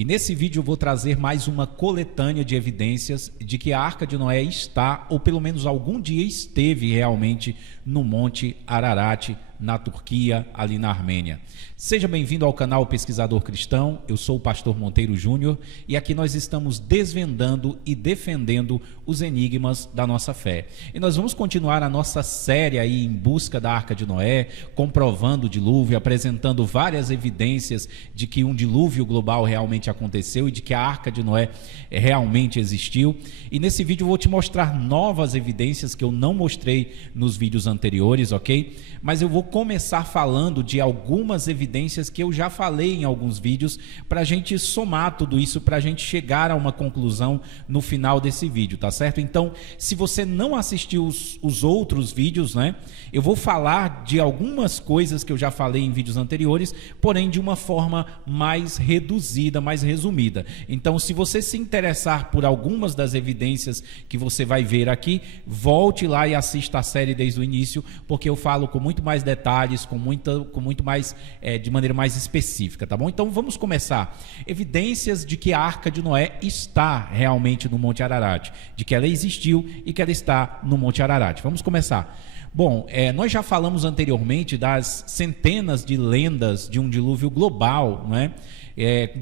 E nesse vídeo eu vou trazer mais uma coletânea de evidências de que a Arca de Noé está, ou pelo menos algum dia esteve realmente no Monte Ararat, na Turquia, ali na Armênia. Seja bem-vindo ao canal Pesquisador Cristão, eu sou o pastor Monteiro Júnior e aqui nós estamos desvendando e defendendo os enigmas da nossa fé. E nós vamos continuar a nossa série aí em busca da Arca de Noé, comprovando o dilúvio, apresentando várias evidências de que um dilúvio global realmente aconteceu e de que a Arca de Noé realmente existiu. E nesse vídeo eu vou te mostrar novas evidências que eu não mostrei nos vídeos anteriores, ok? Mas eu vou começar falando de algumas evidências que eu já falei em alguns vídeos para a gente somar tudo isso, para a gente chegar a uma conclusão no final desse vídeo, tá certo? Então, se você não assistiu os outros vídeos, né, eu vou falar de algumas coisas que eu já falei em vídeos anteriores, porém de uma forma mais reduzida, mais resumida. Então, se você se interessar por algumas das evidências que você vai ver aqui, volte lá e assista a série desde o início, porque eu falo com muito mais detalhes, com muito mais, de maneira mais específica, tá bom? Então vamos começar. Evidências de que a Arca de Noé está realmente no Monte Ararat, de que ela existiu e que ela está no Monte Ararat. Vamos começar. Bom, nós já falamos anteriormente das centenas de lendas de um dilúvio global, não é?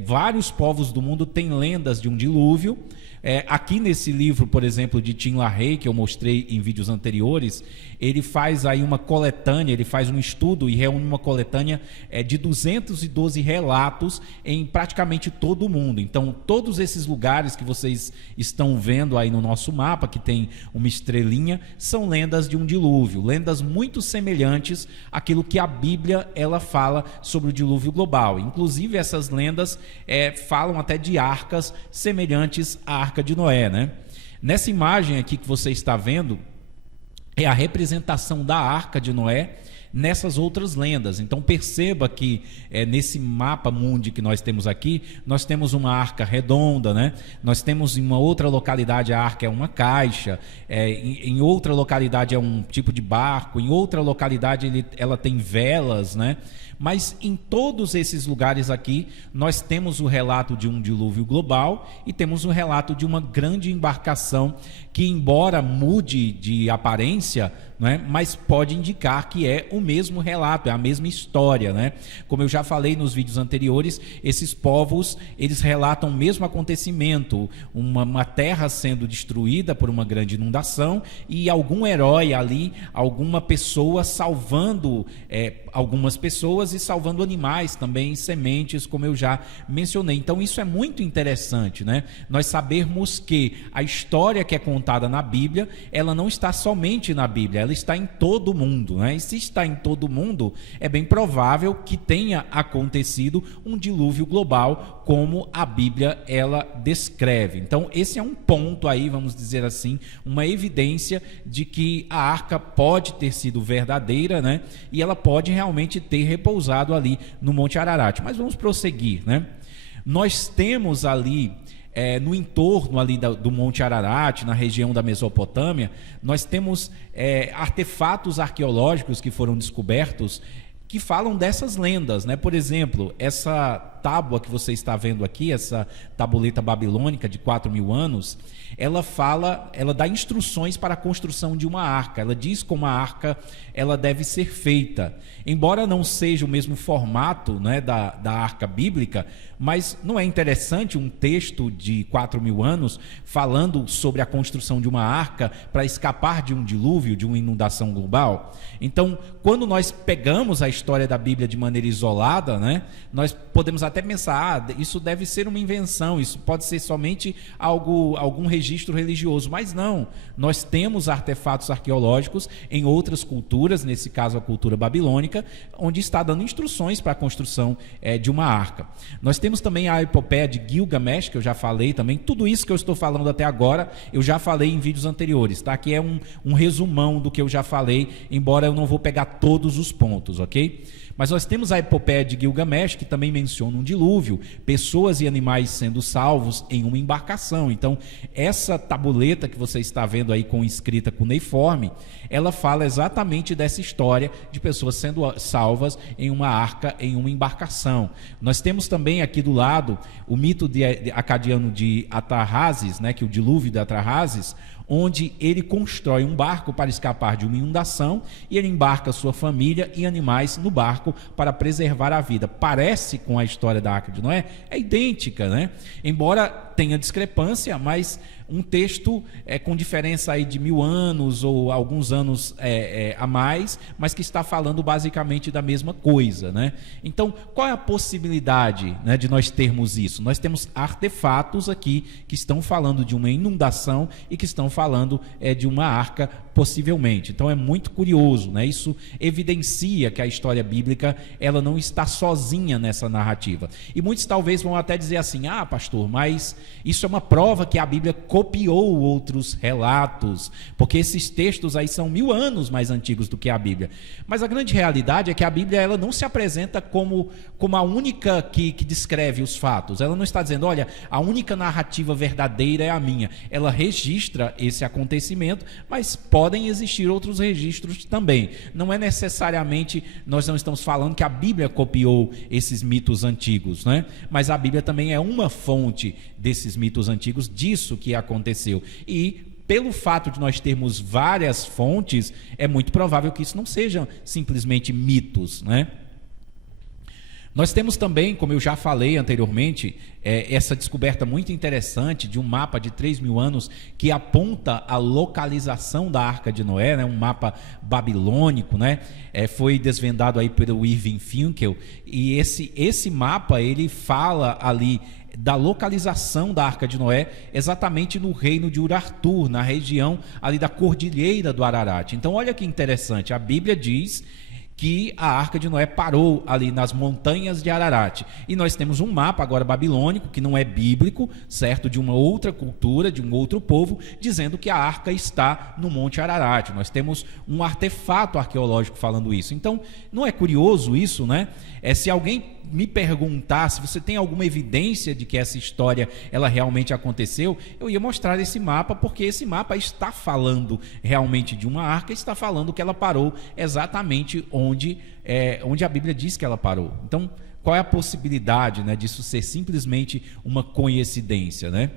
Vários povos do mundo têm lendas de um dilúvio. Aqui nesse livro, por exemplo, de Tim LaHaye, que eu mostrei em vídeos anteriores, ele faz aí uma coletânea, ele faz um estudo e reúne uma coletânea de 212 relatos em praticamente todo o mundo. Então, todos esses lugares que vocês estão vendo aí no nosso mapa, que tem uma estrelinha, são lendas de um dilúvio, lendas muito semelhantes àquilo que a Bíblia ela fala sobre o dilúvio global. Inclusive, essas lendas falam até de arcas semelhantes à Arca de Noé, né? Nessa imagem aqui que você está vendo é a representação da Arca de Noé nessas outras lendas. Então perceba que nesse mapa mundi que nós temos aqui, nós temos uma arca redonda, né? Nós temos em uma outra localidade a arca é uma caixa, em outra localidade é um tipo de barco, em outra localidade ela tem velas, né? Mas em todos esses lugares aqui, nós temos o relato de um dilúvio global e temos o relato de uma grande embarcação que, embora mude de aparência, né, mas pode indicar que é o mesmo relato, é a mesma história, né? Como eu já falei nos vídeos anteriores, esses povos, eles relatam o mesmo acontecimento, uma terra sendo destruída por uma grande inundação e algum herói ali, alguma pessoa salvando algumas pessoas e salvando animais também, sementes, como eu já mencionei. Então isso é muito interessante, né? Nós sabermos que a história que é contada na Bíblia, ela não está somente na Bíblia, ela está em todo o mundo, né? E se está em todo o mundo, é bem provável que tenha acontecido um dilúvio global, como a Bíblia ela descreve. Então esse é um ponto aí, vamos dizer assim, uma evidência de que a arca pode ter sido verdadeira, né? E ela pode realmente ter repousado ali no Monte Ararat. Mas vamos prosseguir, né? Nós temos ali no entorno ali do Monte Ararat, na região da Mesopotâmia, nós temos artefatos arqueológicos que foram descobertos que falam dessas lendas, né? Por exemplo, essa tábua que você está vendo aqui, essa tabuleta babilônica de 4.000 anos, ela dá instruções para a construção de uma arca. Ela diz como a arca ela deve ser feita. Embora não seja o mesmo formato, né, da arca bíblica, mas não é interessante um texto de 4.000 anos falando sobre a construção de uma arca para escapar de um dilúvio, de uma inundação global? Então, quando nós pegamos a história da Bíblia de maneira isolada, né, nós podemos até pensar, isso deve ser uma invenção, isso pode ser somente algum registro religioso, mas não, nós temos artefatos arqueológicos em outras culturas, nesse caso a cultura babilônica, onde está dando instruções para a construção de uma arca. Nós temos também a epopeia de Gilgamesh, que eu já falei também, tudo isso que eu estou falando até agora, eu já falei em vídeos anteriores, tá? Aqui é um resumão do que eu já falei, embora eu não vou pegar todos os pontos, ok? Mas nós temos a epopeia de Gilgamesh, que também menciona um dilúvio, pessoas e animais sendo salvos em uma embarcação. Então, essa tabuleta que você está vendo aí escrita cuneiforme, ela fala exatamente dessa história de pessoas sendo salvas em uma arca, em uma embarcação. Nós temos também aqui do lado o mito acadiano de Atarhazes, né, que é o dilúvio de Atarhazes, onde ele constrói um barco para escapar de uma inundação e ele embarca sua família e animais no barco para preservar a vida. Parece com a história da Arca de Noé, é idêntica, né? Embora tenha discrepância, mas um texto com diferença aí de 1000 anos ou alguns anos a mais, mas que está falando basicamente da mesma coisa, né? Então, qual é a possibilidade, né, de nós termos isso? Nós temos artefatos aqui que estão falando de uma inundação e que estão falando de uma arca, possivelmente. Então é muito curioso, né? Isso evidencia que a história bíblica ela não está sozinha nessa narrativa. E muitos talvez vão até dizer assim: ah, pastor, mas isso é uma prova que a Bíblia copiou outros relatos, porque esses textos aí são 1000 anos mais antigos do que a Bíblia. Mas a grande realidade é que a Bíblia ela não se apresenta como a única que descreve os fatos. Ela não está dizendo: olha, a única narrativa verdadeira é a minha. Ela registra esse acontecimento, mas podem existir outros registros também. Não é necessariamente, nós não estamos falando que a Bíblia copiou esses mitos antigos, né? Mas a Bíblia também é uma fonte desses mitos antigos, disso que aconteceu. E pelo fato de nós termos várias fontes, é muito provável que isso não sejam simplesmente mitos, né? Nós temos também, como eu já falei anteriormente, essa descoberta muito interessante de um mapa de 3.000 anos que aponta a localização da Arca de Noé, né? Um mapa babilônico, né? Foi desvendado aí pelo Irving Finkel, e esse mapa ele fala ali da localização da Arca de Noé exatamente no reino de Ur-Artur, na região ali da Cordilheira do Ararat. Então olha que interessante, a Bíblia diz que a Arca de Noé parou ali nas montanhas de Ararat. E nós temos um mapa agora babilônico, que não é bíblico, certo? De uma outra cultura, de um outro povo, dizendo que a arca está no Monte Ararat. Nós temos um artefato arqueológico falando isso. Então, não é curioso isso, né? Se alguém me perguntar se você tem alguma evidência de que essa história ela realmente aconteceu, eu ia mostrar esse mapa, porque esse mapa está falando realmente de uma arca, está falando que ela parou exatamente onde a Bíblia diz que ela parou. Então, qual é a possibilidade, né, disso ser simplesmente uma coincidência, né?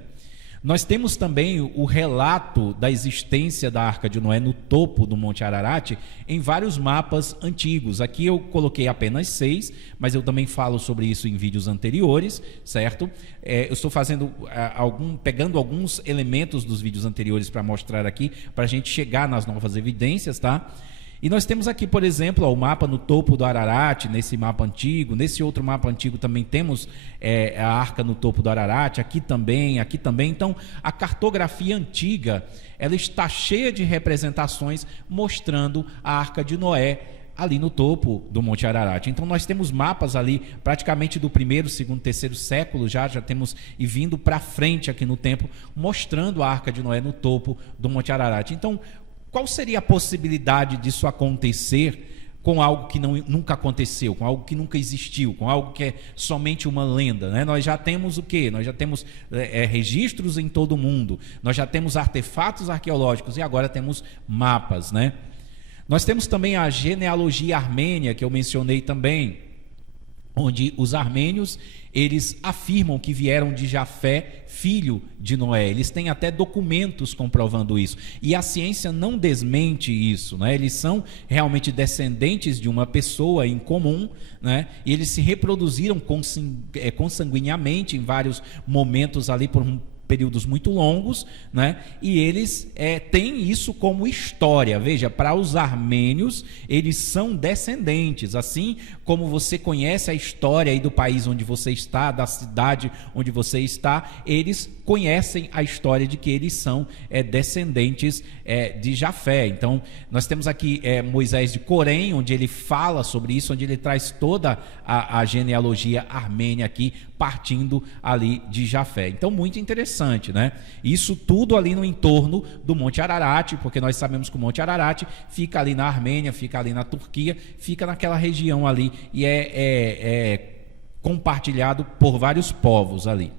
Nós temos também o relato da existência da Arca de Noé no topo do Monte Ararat em vários mapas antigos. Aqui eu coloquei apenas 6, mas eu também falo sobre isso em vídeos anteriores, certo? Eu estou pegando alguns elementos dos vídeos anteriores para mostrar aqui, para a gente chegar nas novas evidências, tá? E nós temos aqui, por exemplo, o mapa no topo do Ararat, nesse mapa antigo. Nesse outro mapa antigo também temos a arca no topo do Ararat, aqui também. Então, a cartografia antiga, ela está cheia de representações mostrando a Arca de Noé ali no topo do Monte Ararat. Então, nós temos mapas ali praticamente do 1º, 2º, 3º século, já temos e vindo para frente aqui no tempo, mostrando a Arca de Noé no topo do Monte Ararat. Então, qual seria a possibilidade disso acontecer com algo que nunca aconteceu, com algo que nunca existiu, com algo que é somente uma lenda, né? Nós já temos o quê? Nós já temos registros em todo o mundo, nós já temos artefatos arqueológicos e agora temos mapas, né? Nós temos também a genealogia armênia, que eu mencionei também, onde os armênios, eles afirmam que vieram de Jafé, filho de Noé. Eles têm até documentos comprovando isso. E a ciência não desmente isso, né? Eles são realmente descendentes de uma pessoa em comum, né? E eles se reproduziram consanguinamente em vários momentos ali por períodos muito longos, né? E eles têm isso como história. Veja, para os armênios, eles são descendentes, assim como você conhece a história aí do país onde você está, da cidade onde você está, eles conhecem a história de que eles são descendentes de Jafé. Então, nós temos aqui Moisés de Corém, onde ele fala sobre isso, onde ele traz toda a genealogia armênia aqui partindo ali de Jafé. Então, muito interessante, né? Isso tudo ali no entorno do Monte Ararat, porque nós sabemos que o Monte Ararat fica ali na Armênia, fica ali na Turquia, fica naquela região ali e é compartilhado por vários povos ali.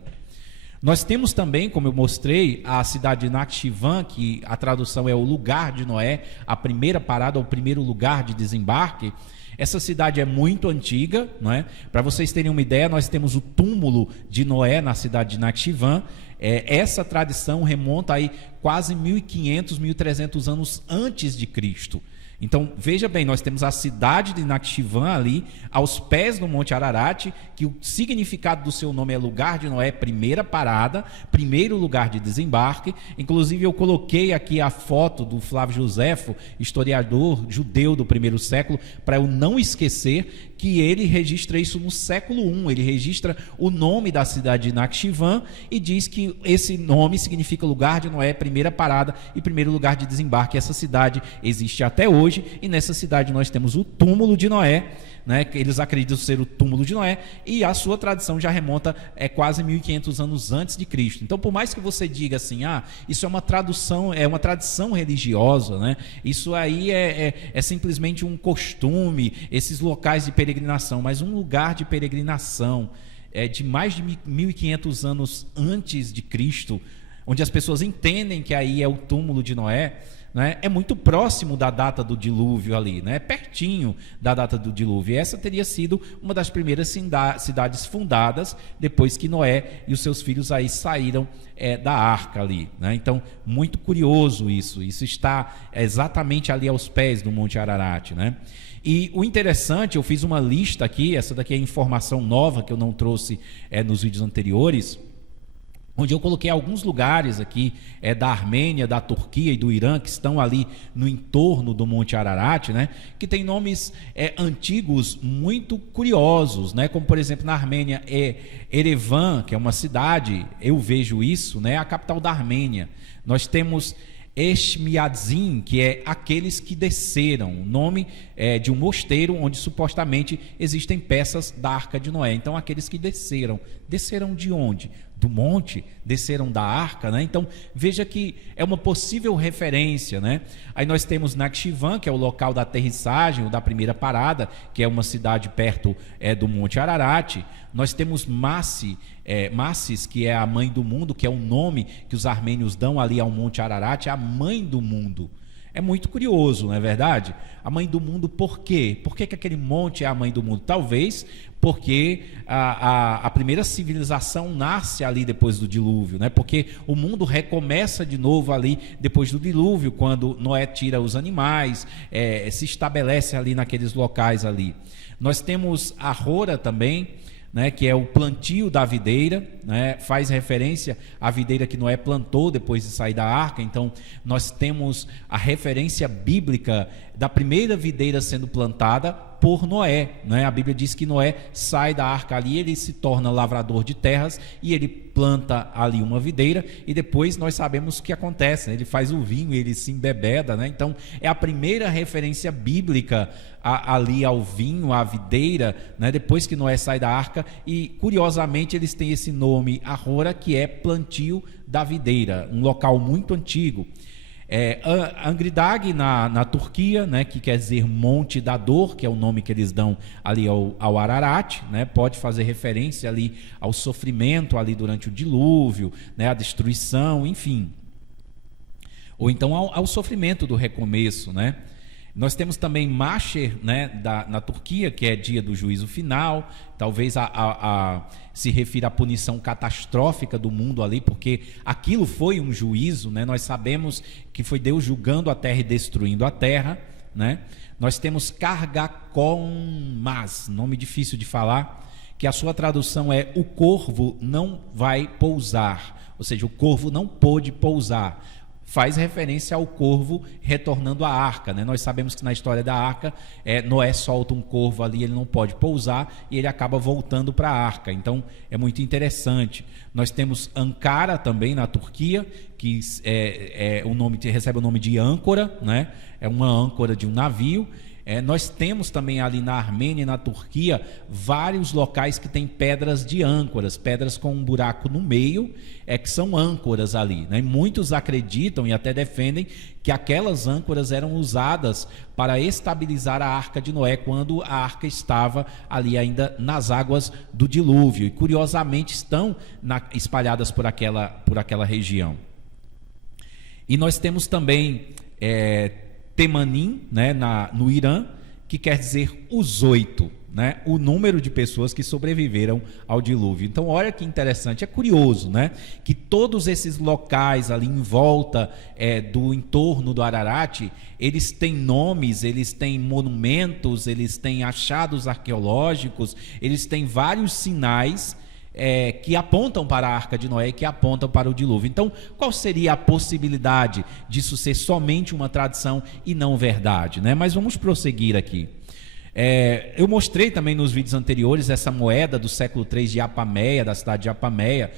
Nós temos também, como eu mostrei, a cidade de Nakhchivan, que a tradução é o lugar de Noé, a primeira parada, o primeiro lugar de desembarque. Essa cidade é muito antiga, não é? Para vocês terem uma ideia, nós temos o túmulo de Noé na cidade de Nakhchivan. Essa tradição remonta aí quase 1.500, 1.300 anos antes de Cristo. Então, veja bem, nós temos a cidade de Nakhchivan ali, aos pés do Monte Ararat, que o significado do seu nome é lugar de Noé, primeira parada, primeiro lugar de desembarque. Inclusive, eu coloquei aqui a foto do Flávio Joséfo, historiador judeu do primeiro século, para eu não esquecer que ele registra isso no século I. Ele registra o nome da cidade de Nakhchivan e diz que esse nome significa lugar de Noé, primeira parada e primeiro lugar de desembarque. Essa cidade existe até hoje. E nessa cidade nós temos o túmulo de Noé, né, que eles acreditam ser o túmulo de Noé, e a sua tradição já remonta quase 1.500 anos antes de Cristo. Então, por mais que você diga assim, isso é uma tradição religiosa, né, isso aí é simplesmente um costume, esses locais de peregrinação, mas um lugar de peregrinação de mais de 1.500 anos antes de Cristo, onde as pessoas entendem que aí é o túmulo de Noé, né, é muito próximo da data do dilúvio ali, né, pertinho da data do dilúvio. E essa teria sido uma das primeiras cidades fundadas depois que Noé e os seus filhos aí saíram da arca ali, né? Então, muito curioso isso está exatamente ali aos pés do Monte Ararat, né? E o interessante, eu fiz uma lista aqui, essa daqui é informação nova que eu não trouxe nos vídeos anteriores, onde eu coloquei alguns lugares aqui da Armênia, da Turquia e do Irã, que estão ali no entorno do Monte Ararat, né, que tem nomes antigos muito curiosos, né, como por exemplo na Armênia Erevan, que é uma cidade, eu vejo isso, né, a capital da Armênia. Nós temos Eshmiadzin, que é aqueles que desceram, nome de um mosteiro onde supostamente existem peças da Arca de Noé. Então, aqueles que desceram de onde? Do monte, desceram da arca, né? Então, veja que é uma possível referência, né? Aí nós temos Nakhchivan, que é o local da aterrissagem, ou da primeira parada, que é uma cidade perto do Monte Ararat. Nós temos Massis, que é a mãe do mundo, que é o nome que os armênios dão ali ao Monte Ararat, a mãe do mundo. É muito curioso, não é verdade? A mãe do mundo, por quê? Por que aquele monte é a mãe do mundo? Talvez porque a primeira civilização nasce ali depois do dilúvio, né? Porque o mundo recomeça de novo ali depois do dilúvio, quando Noé tira os animais, se estabelece ali naqueles locais ali. Nós temos a Hora também, né, que é o plantio da videira, né, faz referência à videira que Noé plantou depois de sair da arca. Então nós temos a referência bíblica da primeira videira sendo plantada por Noé, né? A Bíblia diz que Noé sai da arca ali, ele se torna lavrador de terras e ele planta ali uma videira, e depois nós sabemos o que acontece, né? Ele faz o vinho, ele se embebeda, né? Então é a primeira referência bíblica ali ao vinho, à videira, né? Depois que Noé sai da arca, e curiosamente eles têm esse nome Ahora, que é plantio da videira, um local muito antigo. Angridag na Turquia, né, que quer dizer Monte da Dor, que é o nome que eles dão ali ao Ararat, né, pode fazer referência ali ao sofrimento ali durante o dilúvio, né, a destruição, enfim, ou então ao sofrimento do recomeço, né. Nós temos também Masher, né, na Turquia, que é dia do juízo final. Talvez se refira à punição catastrófica do mundo ali, porque aquilo foi um juízo, né? Nós sabemos que foi Deus julgando a terra e destruindo a terra, né? Nós temos Kargakonmas, nome difícil de falar, que a sua tradução é o corvo não vai pousar, ou seja, o corvo não pôde pousar. Faz referência ao corvo retornando à arca, né? Nós sabemos que na história da arca, Noé solta um corvo ali, ele não pode pousar e ele acaba voltando para a arca. Então é muito interessante. Nós temos Ankara também na Turquia, que recebe o nome de âncora, né? É uma âncora de um navio. Nós temos também ali na Armênia e na Turquia vários locais que têm pedras de âncoras, pedras com um buraco no meio, que são âncoras ali, né? E muitos acreditam e até defendem que aquelas âncoras eram usadas para estabilizar a Arca de Noé quando a arca estava ali ainda nas águas do dilúvio, e curiosamente estão espalhadas por aquela região. E nós temos também Temanim, né, no Irã, que quer dizer os 8, né, o número de pessoas que sobreviveram ao dilúvio. Então, olha que interessante, é curioso, né, que todos esses locais ali em volta do entorno do Ararat, eles têm nomes, eles têm monumentos, eles têm achados arqueológicos, eles têm vários sinais que apontam para a Arca de Noé e que apontam para o dilúvio. Então, qual seria a possibilidade disso ser somente uma tradição e não verdade, né? Mas vamos prosseguir aqui. Eu mostrei também nos vídeos anteriores essa moeda do século III de Apameia, da cidade de Apameia,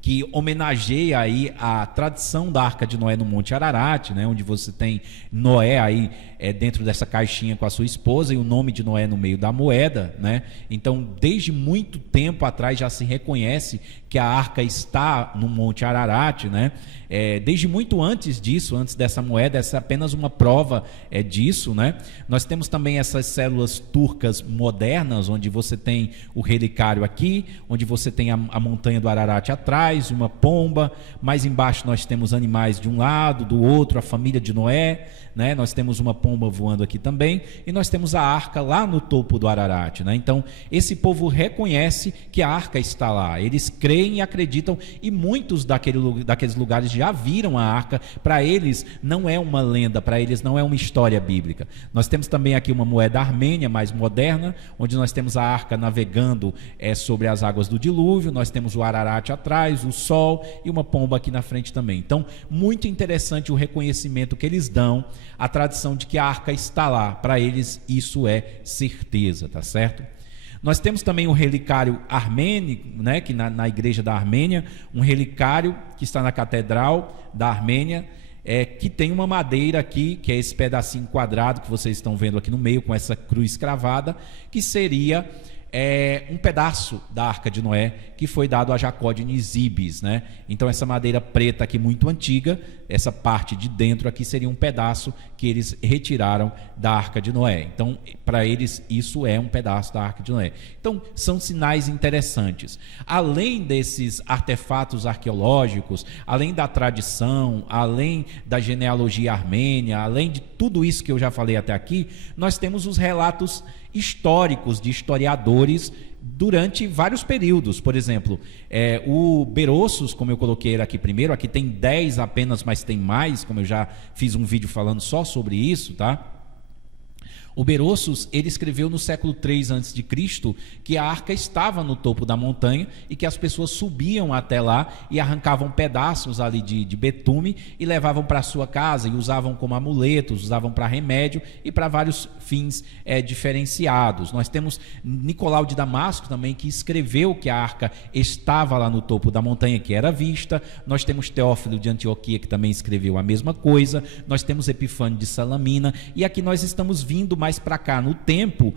que homenageia aí a tradição da Arca de Noé no Monte Ararat, né, onde você tem Noé aí dentro dessa caixinha com a sua esposa e o nome de Noé no meio da moeda, né? Então, desde muito tempo atrás já se reconhece que a arca está no Monte Ararat, né? Desde muito antes disso, antes dessa moeda, essa é apenas uma prova disso, né? Nós temos também essas células turcas modernas, onde você tem o relicário aqui, onde você tem a montanha do Ararat atrás, uma pomba, mais embaixo nós temos animais de um lado, do outro, a família de Noé, né? Nós temos uma pomba voando aqui também, e nós temos a arca lá no topo do Ararat, né? Então, esse povo reconhece que a arca está lá, eles creem e acreditam, e muitos daqueles lugares já viram a arca. Para eles não é uma lenda, para eles não é uma história bíblica. Nós temos também aqui uma moeda armênia mais moderna, onde nós temos a arca navegando sobre as águas do dilúvio, nós temos o Ararat atrás, o sol e uma pomba aqui na frente também. Então, muito interessante o reconhecimento que eles dão, a tradição de que a arca está lá. Para eles isso é certeza, tá certo? Nós temos também o relicário armênico, né, que na igreja da Armênia, um relicário que está na catedral da Armênia, que tem uma madeira aqui, que é esse pedacinho quadrado que vocês estão vendo aqui no meio, com essa cruz cravada, que seria um pedaço da Arca de Noé que foi dado a Jacó de Nisibis, né? Então essa madeira preta aqui muito antiga, essa parte de dentro aqui seria um pedaço que eles retiraram da Arca de Noé. Então, para eles isso é um pedaço da Arca de Noé. Então, são sinais interessantes. Além desses artefatos arqueológicos, além da tradição, além da genealogia armênia, além de tudo isso que eu já falei até aqui, nós temos os relatos históricos de historiadores durante vários períodos. Por exemplo, o Berossos, como eu coloquei ele aqui primeiro, aqui tem 10 apenas, mas tem mais, como eu já fiz um vídeo falando só sobre isso, tá? O Berossos, ele escreveu no século III a.C. que a arca estava no topo da montanha e que as pessoas subiam até lá e arrancavam pedaços ali de betume e levavam para sua casa e usavam como amuletos, usavam para remédio e para vários fins diferenciados. Nós temos Nicolau de Damasco também, que escreveu que a arca estava lá no topo da montanha, que era vista. Nós temos Teófilo de Antioquia, que também escreveu a mesma coisa. Nós temos Epifânio de Salamina, e aqui nós estamos vindo mais para cá no tempo,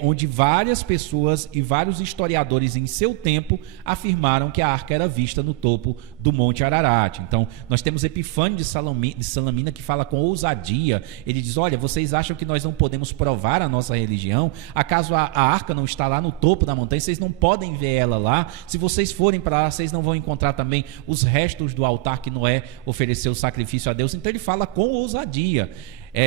onde várias pessoas e vários historiadores em seu tempo afirmaram que a arca era vista no topo do Monte Ararat. Então, nós temos Epifânio de Salamina, que fala com ousadia. Ele diz: olha, vocês acham que nós não podemos provar a nossa religião? Acaso a arca não está lá no topo da montanha? Vocês não podem ver ela lá? Se vocês forem para lá, vocês não vão encontrar também os restos do altar que Noé ofereceu sacrifício a Deus? Então ele fala com ousadia.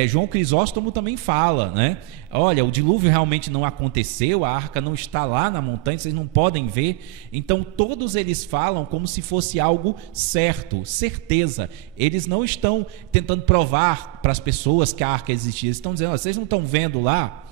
João Crisóstomo também fala, né? Olha, o dilúvio realmente não aconteceu, a arca não está lá na montanha, vocês não podem ver. Então todos eles falam como se fosse algo certo, certeza. Eles não estão tentando provar para as pessoas que a arca existia, eles estão dizendo: olha, vocês não estão vendo lá?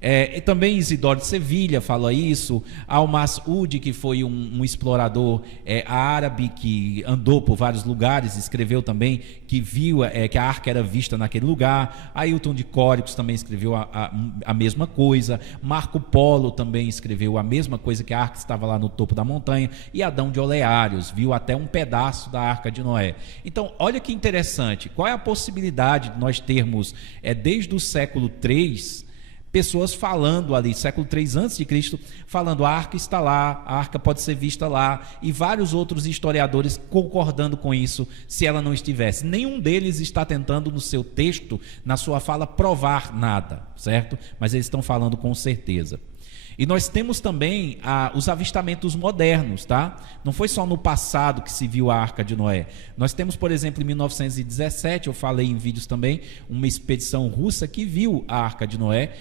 E também Isidoro de Sevilha fala isso. Al-Mas'ud, que foi um explorador árabe que andou por vários lugares, escreveu também que viu que a arca era vista naquele lugar. Ailton de Córicos também escreveu a mesma coisa. Marco Polo também escreveu a mesma coisa, que a arca estava lá no topo da montanha. E Adão de Oleários viu até um pedaço da Arca de Noé. Então, olha que interessante. Qual é a possibilidade de nós termos, desde o século III, pessoas falando ali, século 3 a.C., falando a arca está lá, a arca pode ser vista lá, e vários outros historiadores concordando com isso, se ela não estivesse. Nenhum deles está tentando no seu texto, na sua fala, provar nada, certo? Mas eles estão falando com certeza. E nós temos também os avistamentos modernos, tá? Não foi só no passado que se viu a Arca de Noé. Nós temos, por exemplo, em 1917, eu falei em vídeos também, uma expedição russa que viu a Arca de Noé.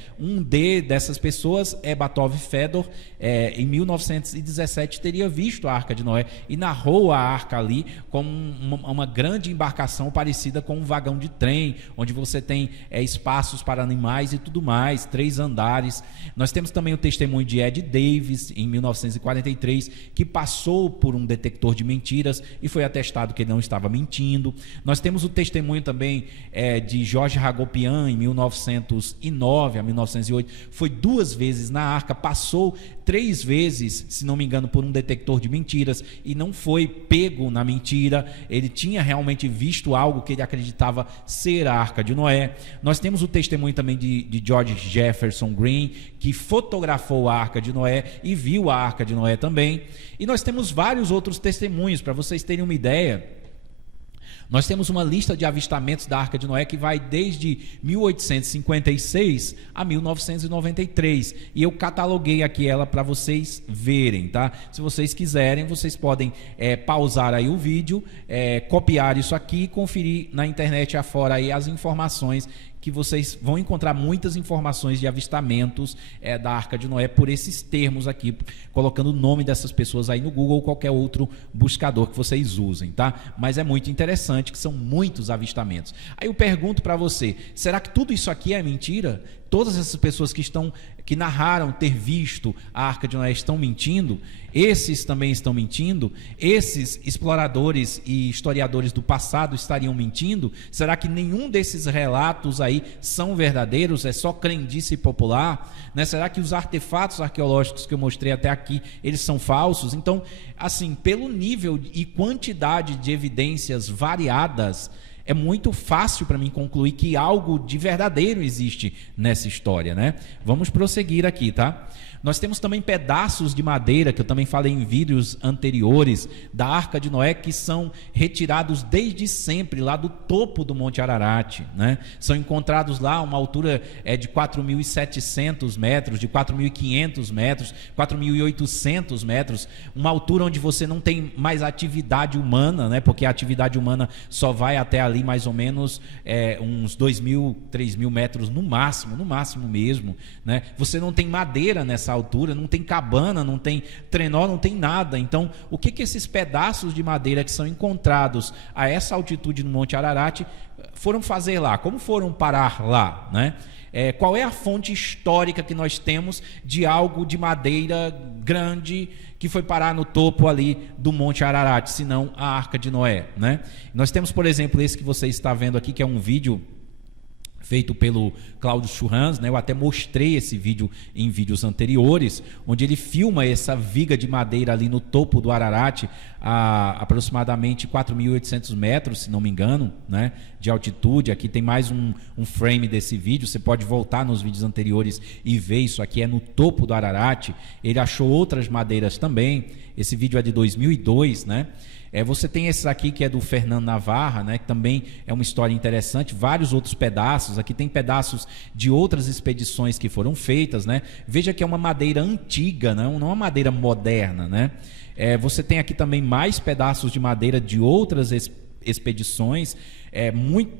Dessas pessoas é Batov Fedor, em 1917 teria visto a Arca de Noé e narrou a Arca ali como uma grande embarcação parecida com um vagão de trem, onde você tem espaços para animais e tudo mais, 3 andares. Nós temos também o testemunho de Ed Davis, em 1943, que passou por um detector de mentiras e foi atestado que ele não estava mentindo. Nós temos o testemunho também de Jorge Hagopian, em 1909 a 1908, foi 2 vezes na arca, passou 3 vezes, se não me engano, por um detector de mentiras e não foi pego na mentira. Ele tinha realmente visto algo que ele acreditava ser a Arca de Noé. Nós temos o testemunho também de George Jefferson Green, que fotografou a Arca de Noé e viu a Arca de Noé também. E nós temos vários outros testemunhos, para vocês terem uma ideia. Nós temos uma lista de avistamentos da Arca de Noé que vai desde 1856 a 1993. E eu cataloguei aqui ela para vocês verem, tá? Se vocês quiserem, vocês podem pausar aí o vídeo, copiar isso aqui e conferir na internet afora aí as informações, que vocês vão encontrar muitas informações de avistamentos da Arca de Noé por esses termos aqui, colocando o nome dessas pessoas aí no Google ou qualquer outro buscador que vocês usem, tá? Mas é muito interessante que são muitos avistamentos. Aí eu pergunto para você, será que tudo isso aqui é mentira? Todas essas pessoas que narraram ter visto a Arca de Noé estão mentindo? Esses também estão mentindo? Esses exploradores e historiadores do passado estariam mentindo? Será que nenhum desses relatos aí são verdadeiros? É só crendice popular? Né? Será que os artefatos arqueológicos que eu mostrei até aqui, eles são falsos? Então, assim, pelo nível e quantidade de evidências variadas, é muito fácil para mim concluir que algo de verdadeiro existe nessa história, né? Vamos prosseguir aqui, tá? Nós temos também pedaços de madeira, que eu também falei em vídeos anteriores, da Arca de Noé, que são retirados desde sempre, lá do topo do Monte Ararat, né? São encontrados lá a uma altura de 4.700 metros, de 4.500 metros, 4.800 metros, uma altura onde você não tem mais atividade humana, né? Porque a atividade humana só vai até ali mais ou menos uns 2.000, 3.000 metros no máximo mesmo, né? Você não tem madeira nessa altura, não tem cabana, não tem trenó, não tem nada. Então, o que esses pedaços de madeira que são encontrados a essa altitude no Monte Ararat foram fazer lá? Como foram parar lá, né? Qual é a fonte histórica que nós temos de algo de madeira grande que foi parar no topo ali do Monte Ararat, se não a Arca de Noé, né? Nós temos, por exemplo, esse que você está vendo aqui, que é um vídeo feito pelo Cláudio Churrans, né? Eu até mostrei esse vídeo em vídeos anteriores, onde ele filma essa viga de madeira ali no topo do Ararat, a aproximadamente 4.800 metros, se não me engano, né? De altitude. Aqui tem mais um frame desse vídeo, você pode voltar nos vídeos anteriores e ver isso aqui, é no topo do Ararat. Ele achou outras madeiras também, esse vídeo é de 2002, né? Você tem esse aqui que é do Fernando Navarra, né, que também é uma história interessante, vários outros pedaços, aqui tem pedaços de outras expedições que foram feitas, né? Veja que é uma madeira antiga, não é uma madeira moderna, né? Você tem aqui também mais pedaços de madeira de outras expedições.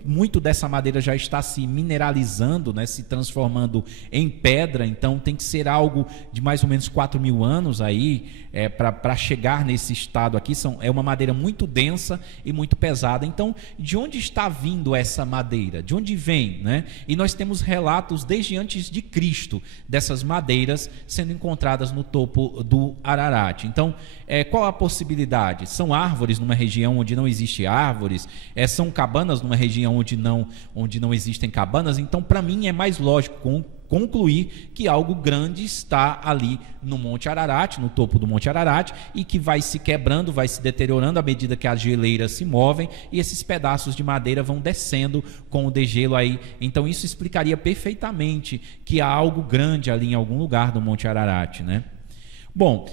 Muito dessa madeira já está se mineralizando, né, se transformando em pedra, então tem que ser algo de mais ou menos 4.000 anos aí para chegar nesse estado aqui. É uma madeira muito densa e muito pesada. Então, de onde está vindo essa madeira? De onde vem, né? E nós temos relatos desde antes de Cristo dessas madeiras sendo encontradas no topo do Ararat. Então, qual a possibilidade? São árvores numa região onde não existe árvores? São cabanas cabanas, numa região onde não existem cabanas. Então, para mim, é mais lógico concluir que algo grande está ali no Monte Ararat, no topo do Monte Ararat, e que vai se quebrando, vai se deteriorando à medida que as geleiras se movem e esses pedaços de madeira vão descendo com o degelo aí. Então isso explicaria perfeitamente que há algo grande ali em algum lugar do Monte Ararat, né? Bom,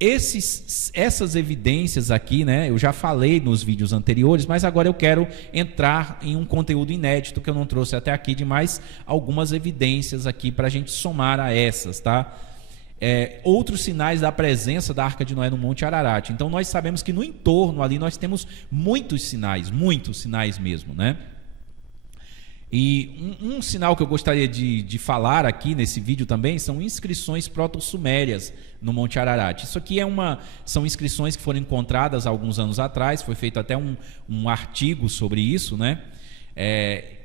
essas evidências aqui, né, eu já falei nos vídeos anteriores, mas agora eu quero entrar em um conteúdo inédito que eu não trouxe até aqui, de mais algumas evidências aqui para a gente somar a essas, tá? Outros sinais da presença da Arca de Noé no Monte Ararat. Então nós sabemos que no entorno ali nós temos muitos sinais mesmo, né? E um sinal que eu gostaria de falar aqui nesse vídeo também são inscrições proto-sumérias no Monte Ararat. Isso aqui são inscrições que foram encontradas há alguns anos atrás, foi feito até um artigo sobre isso, né?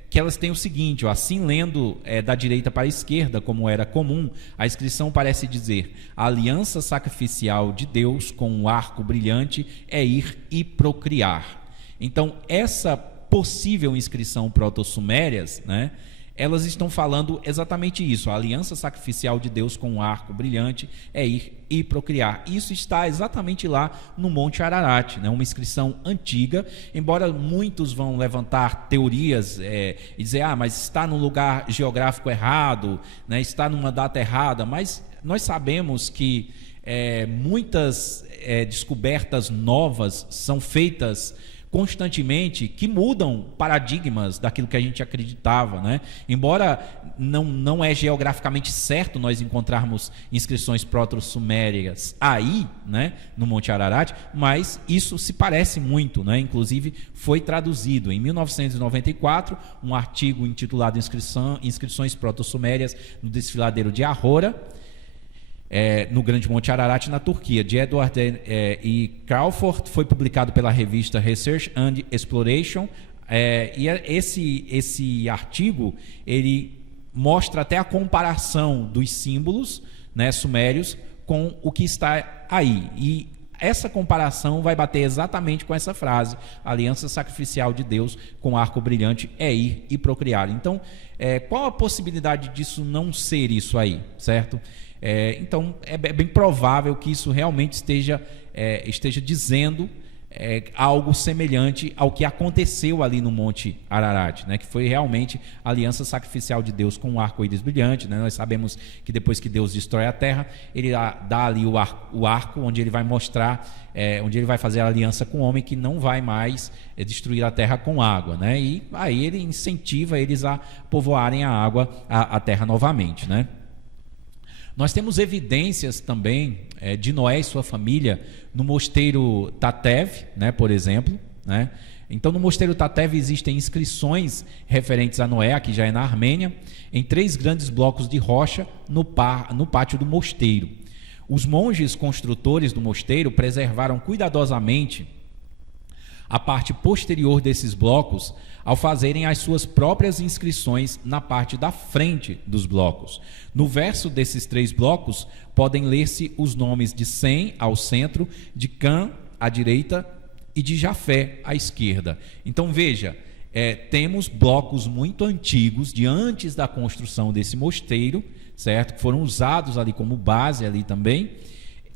Que elas têm o seguinte, ó, assim lendo da direita para a esquerda, como era comum, a inscrição parece dizer: a aliança sacrificial de Deus com um arco brilhante é ir e procriar. Então, essa possível inscrição proto-sumérias, né, elas estão falando exatamente isso. A aliança sacrificial de Deus com um arco brilhante é ir e procriar. Isso está exatamente lá no Monte Ararat, né, uma inscrição antiga, embora muitos vão levantar teorias e dizer, mas está num lugar geográfico errado, né, está numa data errada, mas nós sabemos que muitas descobertas novas são feitas constantemente, que mudam paradigmas daquilo que a gente acreditava, né? Embora não é geograficamente certo nós encontrarmos inscrições proto-sumérias aí, né, no Monte Ararat, mas isso se parece muito, né? Inclusive foi traduzido em 1994 um artigo intitulado Inscrições proto-sumérias no desfiladeiro de Ahora, no Grande Monte Ararat, na Turquia, de Edward e Crawford. Foi publicado pela revista Research and Exploration, e esse artigo ele mostra até a comparação dos símbolos, né, sumérios com o que está aí, e essa comparação vai bater exatamente com essa frase: a aliança sacrificial de Deus com arco brilhante é ir e procriar. Então, qual a possibilidade disso não ser isso aí, certo? Então é bem provável que isso realmente esteja dizendo algo semelhante ao que aconteceu ali no Monte Ararat, né? Que foi realmente a aliança sacrificial de Deus com o arco-íris brilhante, né? Nós sabemos que depois que Deus destrói a terra, ele dá ali o arco onde ele vai mostrar, onde ele vai fazer a aliança com o homem, que não vai mais destruir a terra com água, né? E aí ele incentiva eles a povoarem a terra novamente, né? Nós temos evidências também de Noé e sua família no mosteiro Tatev, né, por exemplo, né? Então, no mosteiro Tatev existem inscrições referentes a Noé, aqui já é na Armênia, em 3 grandes blocos de rocha no pátio do mosteiro. Os monges construtores do mosteiro preservaram cuidadosamente a parte posterior desses blocos ao fazerem as suas próprias inscrições na parte da frente dos blocos. No verso desses 3 blocos podem ler-se os nomes de Sem ao centro, de Cã à direita e de Jafé à esquerda. Então veja, temos blocos muito antigos, de antes da construção desse mosteiro, certo? Que foram usados ali como base ali também,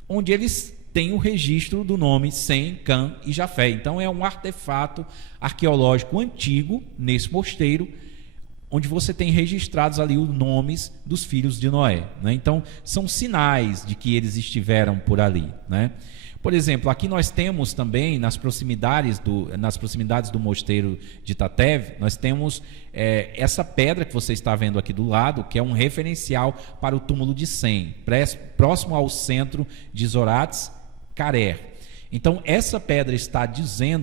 onde eles tem o registro do nome Sem, Cã e Jafé. Então é um artefato arqueológico antigo nesse mosteiro, onde você tem registrados ali os nomes dos filhos de Noé, né? Então são sinais de que eles estiveram por ali, né? Por exemplo, aqui nós temos também, nas proximidades do mosteiro de Tatev, nós temos essa pedra que você está vendo aqui do lado, que é um referencial para o túmulo de Sem, próximo ao centro de Zoratz Carer. Então essa pedra está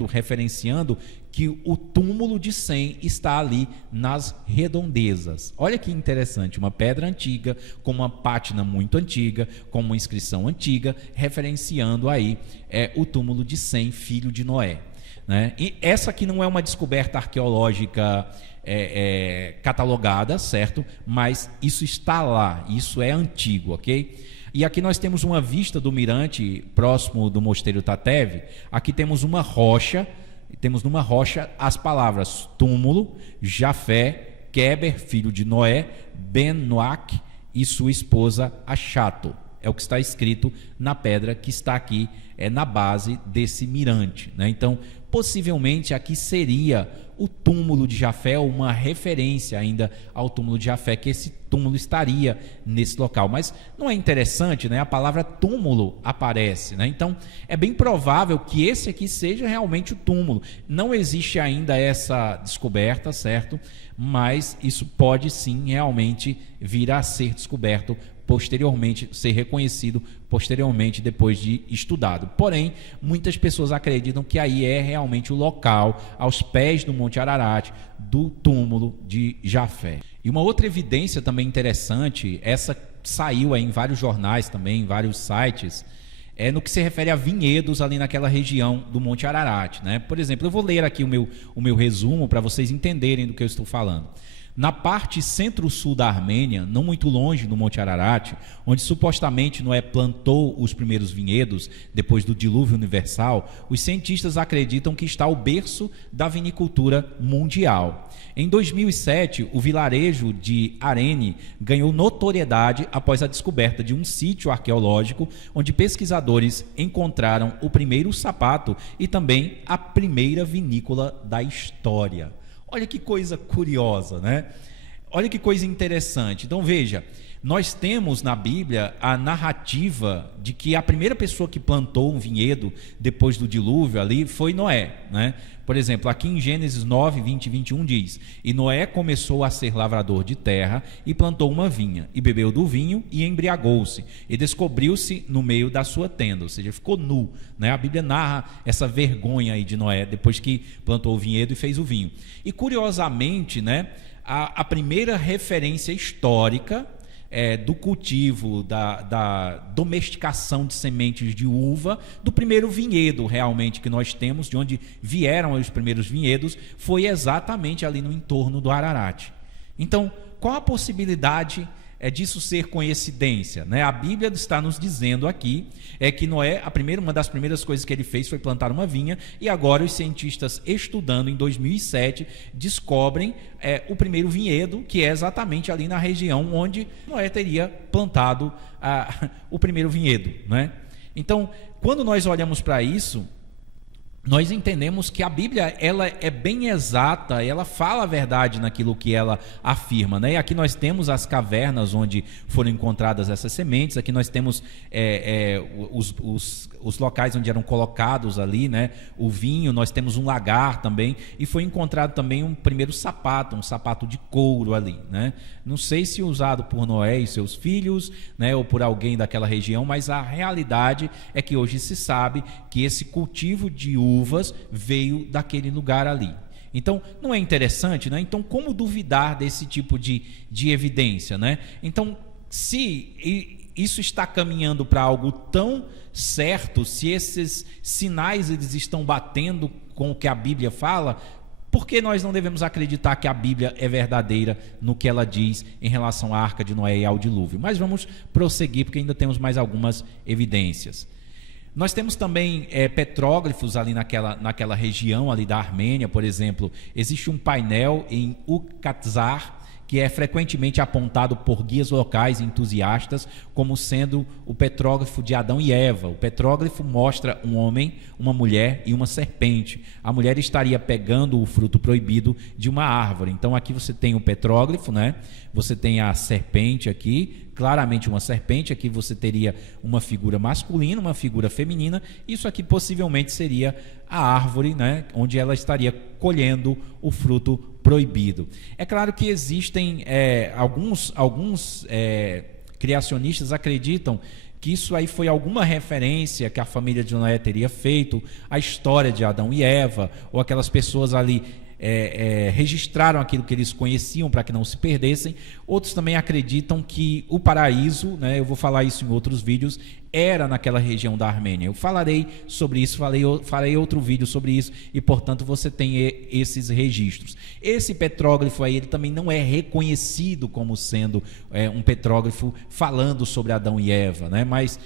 referenciando que o túmulo de Sem está ali nas redondezas. Olha que interessante, uma pedra antiga, com uma pátina muito antiga, com uma inscrição antiga, referenciando aí o túmulo de Sem, filho de Noé, né? E essa aqui não é uma descoberta arqueológica catalogada, certo? Mas isso está lá, isso é antigo, ok? E aqui nós temos uma vista do mirante próximo do mosteiro Tatev. Aqui temos uma rocha temos numa rocha as palavras túmulo, Jafé, Queber, filho de Noé, Ben-Noac e sua esposa Achato. É o que está escrito na pedra que está aqui, na base desse mirante, né? Então, possivelmente aqui seria o túmulo de Jafé, ou uma referência ainda ao túmulo de Jafé, que esse túmulo estaria nesse local. Mas não é interessante, né? A palavra túmulo aparece, né? Então, é bem provável que esse aqui seja realmente o túmulo. Não existe ainda essa descoberta, certo? Mas isso pode sim realmente vir a ser descoberto posteriormente, ser reconhecido posteriormente, depois de estudado. Porém, muitas pessoas acreditam que aí é realmente o local, aos pés do Monte Ararat, do túmulo de Jafé. E uma outra evidência também interessante, essa saiu aí em vários jornais também, em vários sites, no que se refere a vinhedos ali naquela região do Monte Ararat, né? Por exemplo, eu vou ler aqui o meu resumo para vocês entenderem do que eu estou falando. Na parte centro-sul da Armênia, não muito longe do Monte Ararat, onde supostamente Noé plantou os primeiros vinhedos depois do dilúvio universal, os cientistas acreditam que está o berço da vinicultura mundial. Em 2007, o vilarejo de Arene ganhou notoriedade após a descoberta de um sítio arqueológico onde pesquisadores encontraram o primeiro sapato e também a primeira vinícola da história. Olha que coisa curiosa, né? Olha que coisa interessante. Então veja, nós temos na Bíblia a narrativa de que a primeira pessoa que plantou um vinhedo depois do dilúvio ali foi Noé, né? Por exemplo, aqui em Gênesis 9, 20 e 21 diz: E Noé começou a ser lavrador de terra e plantou uma vinha, e bebeu do vinho e embriagou-se, e descobriu-se no meio da sua tenda, ou seja, ficou nu, né? A Bíblia narra essa vergonha aí de Noé, depois que plantou o vinhedo e fez o vinho. E curiosamente, né, a primeira referência histórica do cultivo, da domesticação de sementes de uva, do primeiro vinhedo realmente que nós temos, de onde vieram os primeiros vinhedos, foi exatamente ali no entorno do Ararat. Então, qual a possibilidade disso ser coincidência, né? A Bíblia está nos dizendo aqui que Noé, uma das primeiras coisas que ele fez foi plantar uma vinha, e agora os cientistas, estudando em 2007, descobrem o primeiro vinhedo, que é exatamente ali na região onde Noé teria plantado o primeiro vinhedo, né? Então, quando nós olhamos para isso, nós entendemos que a Bíblia, ela é bem exata, ela fala a verdade naquilo que ela afirma, né? E aqui nós temos as cavernas onde foram encontradas essas sementes, aqui nós temos os locais onde eram colocados ali, né, o vinho, nós temos um lagar também, e foi encontrado também um primeiro sapato, um sapato de couro ali, né? Não sei se usado por Noé e seus filhos, né, ou por alguém daquela região, mas a realidade é que hoje se sabe que esse cultivo de uvas veio daquele lugar ali. Então, não é interessante, né? Então, como duvidar desse tipo de evidência, né? Então, se isso está caminhando para algo tão certo, se esses sinais eles estão batendo com o que a Bíblia fala, por que nós não devemos acreditar que a Bíblia é verdadeira no que ela diz em relação à Arca de Noé e ao dilúvio? Mas vamos prosseguir, porque ainda temos mais algumas evidências. Nós temos também petróglifos ali naquela região ali da Armênia, por exemplo. Existe um painel em Ukhadzar, que é frequentemente apontado por guias locais e entusiastas como sendo o petróglifo de Adão e Eva. O petróglifo mostra um homem, uma mulher e uma serpente. A mulher estaria pegando o fruto proibido de uma árvore. Então aqui você tem o petróglifo, né? Você tem a serpente aqui, claramente uma serpente. Aqui você teria uma figura masculina, uma figura feminina. Isso aqui possivelmente seria a árvore, né, onde ela estaria colhendo o fruto proibido. É claro que existem alguns criacionistas acreditam que isso aí foi alguma referência que a família de Noé teria feito à história de Adão e Eva, ou aquelas pessoas ali registraram aquilo que eles conheciam para que não se perdessem. Outros também acreditam que o paraíso, né, eu vou falar isso em outros vídeos, era naquela região da Armênia. Eu falarei sobre isso, farei outro vídeo sobre isso, e portanto você tem esses registros. Esse petróglifo aí, ele também não é reconhecido como sendo um petróglifo falando sobre Adão e Eva, né? Mas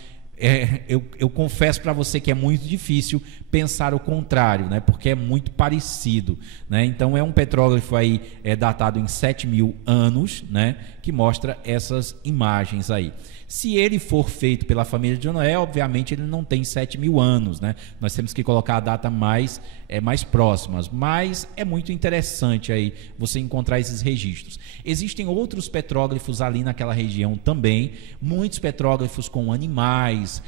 Eu confesso para você que é muito difícil pensar o contrário, né? Porque é muito parecido, né? Então é um petróglifo aí datado em 7.000 anos, né? Que mostra essas imagens aí. Se ele for feito pela família de Noé, obviamente ele não tem 7.000 anos, né? Nós temos que colocar a data mais próximas, mas é muito interessante aí você encontrar esses registros. Existem outros petróglifos ali naquela região também, muitos petróglifos com animais,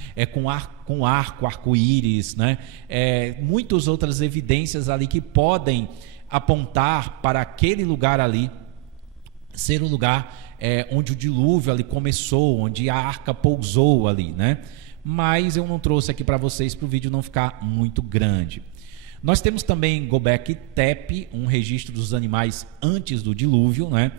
com arco-íris, né? Muitas outras evidências ali que podem apontar para aquele lugar ali ser o lugar onde o dilúvio ali começou, onde a arca pousou ali, né? Mas eu não trouxe aqui para vocês, para o vídeo não ficar muito grande. Nós temos também Göbekli Tepe, um registro dos animais antes do dilúvio, né?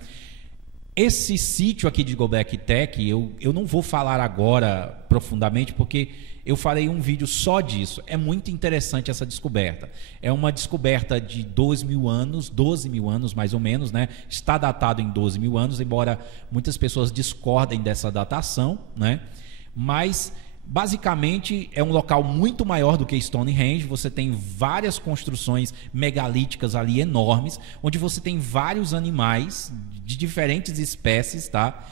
Esse sítio aqui de Göbekli Tepe, eu não vou falar agora profundamente, porque eu farei um vídeo só disso. É muito interessante essa descoberta. É uma descoberta de 12.000 anos mais ou menos, né? Está datado em 12.000 anos, embora muitas pessoas discordem dessa datação, né? Mas basicamente é um local muito maior do que Stonehenge. Você tem várias construções megalíticas ali enormes, onde você tem vários animais de diferentes espécies, tá?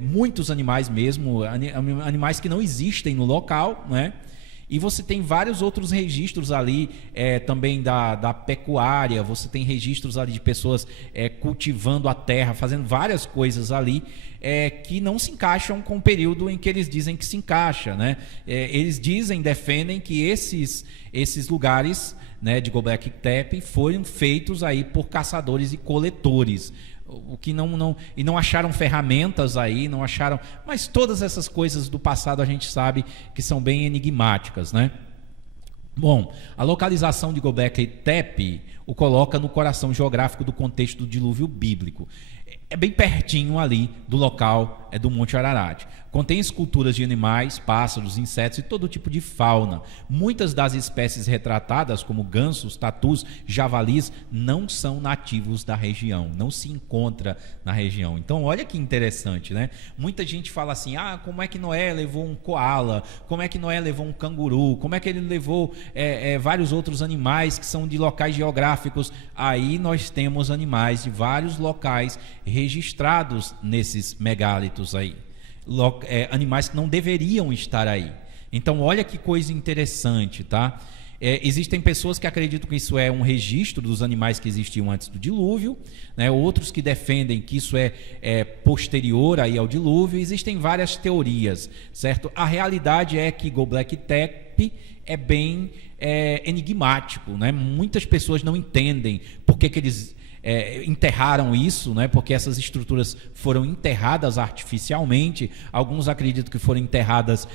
Muitos animais mesmo, animais que não existem no local, né? E você tem vários outros registros ali, também da pecuária. Você tem registros ali de pessoas cultivando a terra, fazendo várias coisas ali, que não se encaixam com o período em que eles dizem que se encaixa, né? Eles defendem que esses lugares, né, de Göbekli Tepe foram feitos aí por caçadores e coletores. O que não acharam ferramentas aí, não acharam, mas todas essas coisas do passado a gente sabe que são bem enigmáticas, né? Bom, a localização de Göbekli Tepe o coloca no coração geográfico do contexto do dilúvio bíblico. É bem pertinho ali do local do Monte Ararat. Contém esculturas de animais, pássaros, insetos e todo tipo de fauna. Muitas das espécies retratadas, como gansos, tatus, javalis, não são nativos da região, não se encontra na região. Então, olha que interessante, né? Muita gente fala assim, como é que Noé levou um coala? Como é que Noé levou um canguru? Como é que ele levou vários outros animais que são de locais geográficos? Aí nós temos animais de vários locais registrados nesses megálitos aí. Animais que não deveriam estar aí. Então olha que coisa interessante, tá? Existem pessoas que acreditam que isso é um registro dos animais que existiam antes do dilúvio, né? Outros que defendem que isso é posterior aí ao dilúvio. Existem várias teorias, certo? A realidade é que Göbekli Tepe é bem enigmático, né? Muitas pessoas não entendem por que eles enterraram isso, né? Porque essas estruturas foram enterradas artificialmente. Alguns acreditam que foram enterradas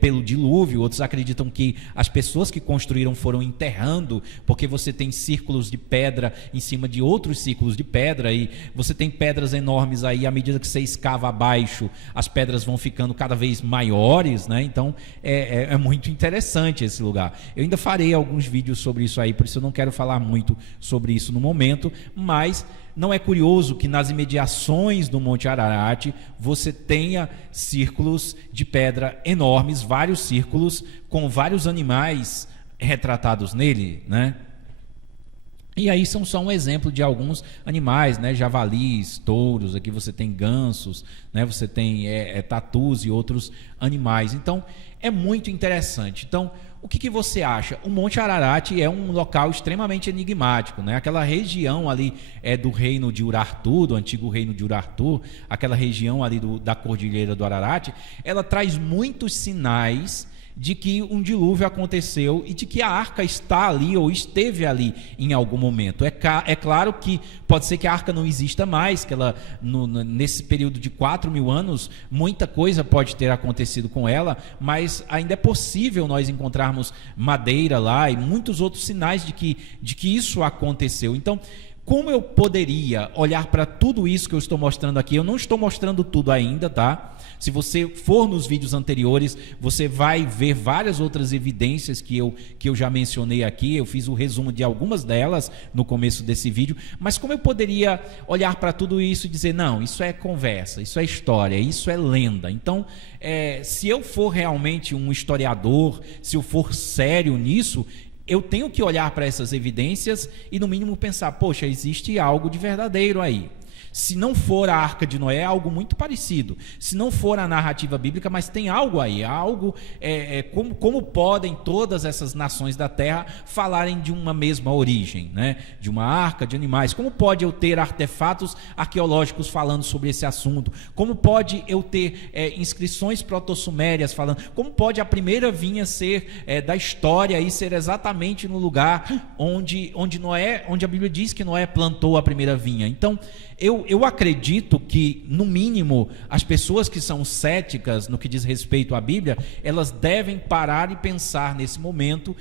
pelo dilúvio, outros acreditam que as pessoas que construíram foram enterrando, porque você tem círculos de pedra em cima de outros círculos de pedra, e você tem pedras enormes aí, à medida que você escava abaixo, as pedras vão ficando cada vez maiores, né? Então é muito interessante esse lugar. Eu ainda farei alguns vídeos sobre isso aí, por isso eu não quero falar muito sobre isso no momento, mas não é curioso que nas imediações do Monte Ararat você tenha círculos de pedra enormes, vários círculos com vários animais retratados nele, né? E aí são só um exemplo de alguns animais, né? Javalis, touros, aqui você tem gansos, né? Você tem tatus e outros animais. Então é muito interessante. Então, o que você acha? O Monte Ararat é um local extremamente enigmático, né? Aquela região ali do reino de Urartu, do antigo reino de Urartu, aquela região ali da Cordilheira do Ararat, ela traz muitos sinais de que um dilúvio aconteceu e de que a arca está ali ou esteve ali em algum momento. É claro que pode ser que a arca não exista mais, que ela, nesse período de 4.000 anos, muita coisa pode ter acontecido com ela, mas ainda é possível nós encontrarmos madeira lá e muitos outros sinais de que isso aconteceu. Então, como eu poderia olhar para tudo isso que eu estou mostrando aqui? Eu não estou mostrando tudo ainda, tá? Se você for nos vídeos anteriores, você vai ver várias outras evidências que eu já mencionei aqui. Eu fiz o resumo de algumas delas no começo desse vídeo. Mas como eu poderia olhar para tudo isso e dizer, não, isso é conversa, isso é história, isso é lenda. Então, se eu for realmente um historiador, se eu for sério nisso, eu tenho que olhar para essas evidências e no mínimo pensar, poxa, existe algo de verdadeiro aí. Se não for a Arca de Noé, é algo muito parecido. Se não for a narrativa bíblica, mas tem algo aí, algo como podem todas essas nações da terra falarem de uma mesma origem, né? De uma arca de animais. Como pode eu ter artefatos arqueológicos falando sobre esse assunto? Como pode eu ter inscrições proto-sumérias falando? Como pode a primeira vinha ser da história e ser exatamente no lugar onde a Bíblia diz que Noé plantou a primeira vinha? Então, eu acredito que, no mínimo, as pessoas que são céticas no que diz respeito à Bíblia, elas devem parar e pensar nesse momento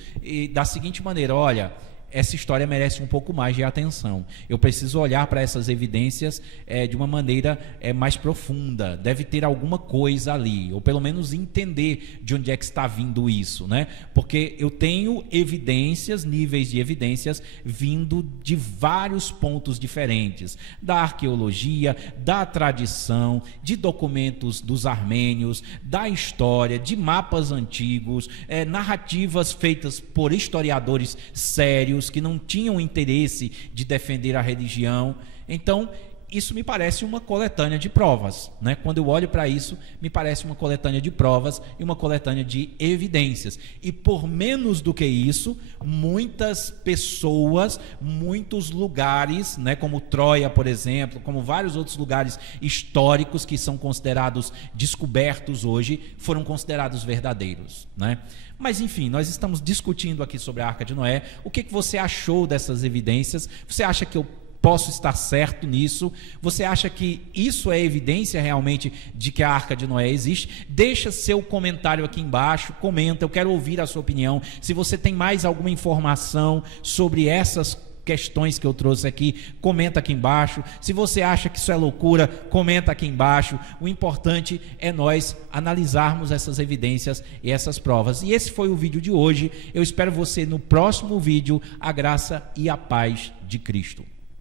da seguinte maneira: olha, essa história merece um pouco mais de atenção. Eu preciso olhar para essas evidências de uma maneira mais profunda. Deve ter alguma coisa ali, ou pelo menos entender de onde é que está vindo isso, né? Porque eu tenho evidências, níveis de evidências vindo de vários pontos diferentes, da arqueologia, da tradição, de documentos dos armênios, da história, de mapas antigos, narrativas feitas por historiadores sérios, que não tinham interesse de defender a religião. Então, isso me parece uma coletânea de provas, né? Quando eu olho para isso, me parece uma coletânea de provas e uma coletânea de evidências. E por menos do que isso, muitas pessoas, muitos lugares, né, como Troia, por exemplo, como vários outros lugares históricos que são considerados descobertos hoje, foram considerados verdadeiros, né? Mas enfim, nós estamos discutindo aqui sobre a Arca de Noé. O que você achou dessas evidências? Você acha que eu posso estar certo nisso? Você acha que isso é evidência realmente de que a Arca de Noé existe? Deixa seu comentário aqui embaixo, comenta, eu quero ouvir a sua opinião. Se você tem mais alguma informação sobre essas questões que eu trouxe aqui, comenta aqui embaixo. Se você acha que isso é loucura, comenta aqui embaixo. O importante é nós analisarmos essas evidências e essas provas. E esse foi o vídeo de hoje. Eu espero você no próximo vídeo. A graça e a paz de Cristo.